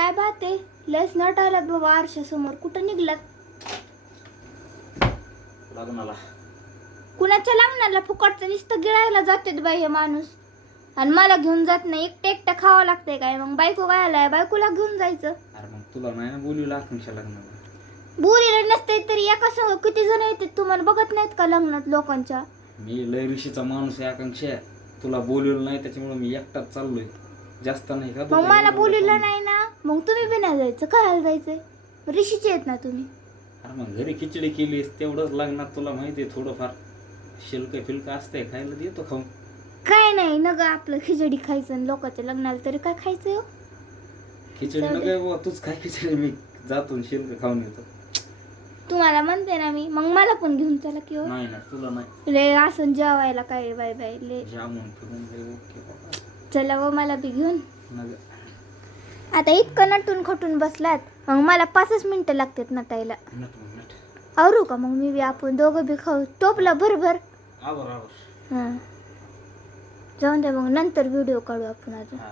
काय बात आहे? लस नट आलात बाबा आरशासमोर. कुठं निघलात? लग्नाला. कुणाच्या लग्नाला? फुकटचं नुसतं गिळायला जाते बाई हे माणूस. आणि मला घेऊन जात नाही. एकटं एकटं खावं लागतंय काय? मग बायको काय आलाय? बायकोला घेऊन जायचं. अरे मग तुला नाही ना बोलू आकांक्षा लग्नाला? नसते तरी एका संग किती जण येतात? तुम्हाला बघत नाहीत का लग्नात लोकांच्या? मी लय ऋषीचा माणूस आहे आकांक्षा. तुला बोलवलं नाही त्याच्यामुळे मी एकटाच चाललोय. जास्त नाही का? मग मला बोललेलं नाही ना. मग तुम्ही बी नाही जायचं खायला जायचंय? ऋषीचे आहेत ना तुम्ही. अरे मग घरी खिचडी केली तेवढंच लागणार तुला माहिती आहे थोडंफार. शिल्क फिल्क असते खायला देतो खाऊन. काय नाही न ग आपलं खिचडी खायचं आणि लोकांच्या लग्नाला तरी काय खायचं हो? खिचडी जाऊ दे. काय तूच काय खिचडी मी जातो आणि शिल्क खाऊन येतो. तुम्हाला म्हणते ना मी मग मला पण घेऊन चला की हो. नाही ना तुला नाही. ले असं जेवायला काय बाय बाय ले जामून फिरून ओके. चला व मला बी घेऊन. आता इतकं नटून खटून बसलात मग मला पाचच मिनिटं लागतात नटायला. आवरू का मग मी बी आपण दोघं बी खाऊ? टोपला भरभर हां. जाऊन द्या मग नंतर व्हिडिओ काढू आपण अजून. हा.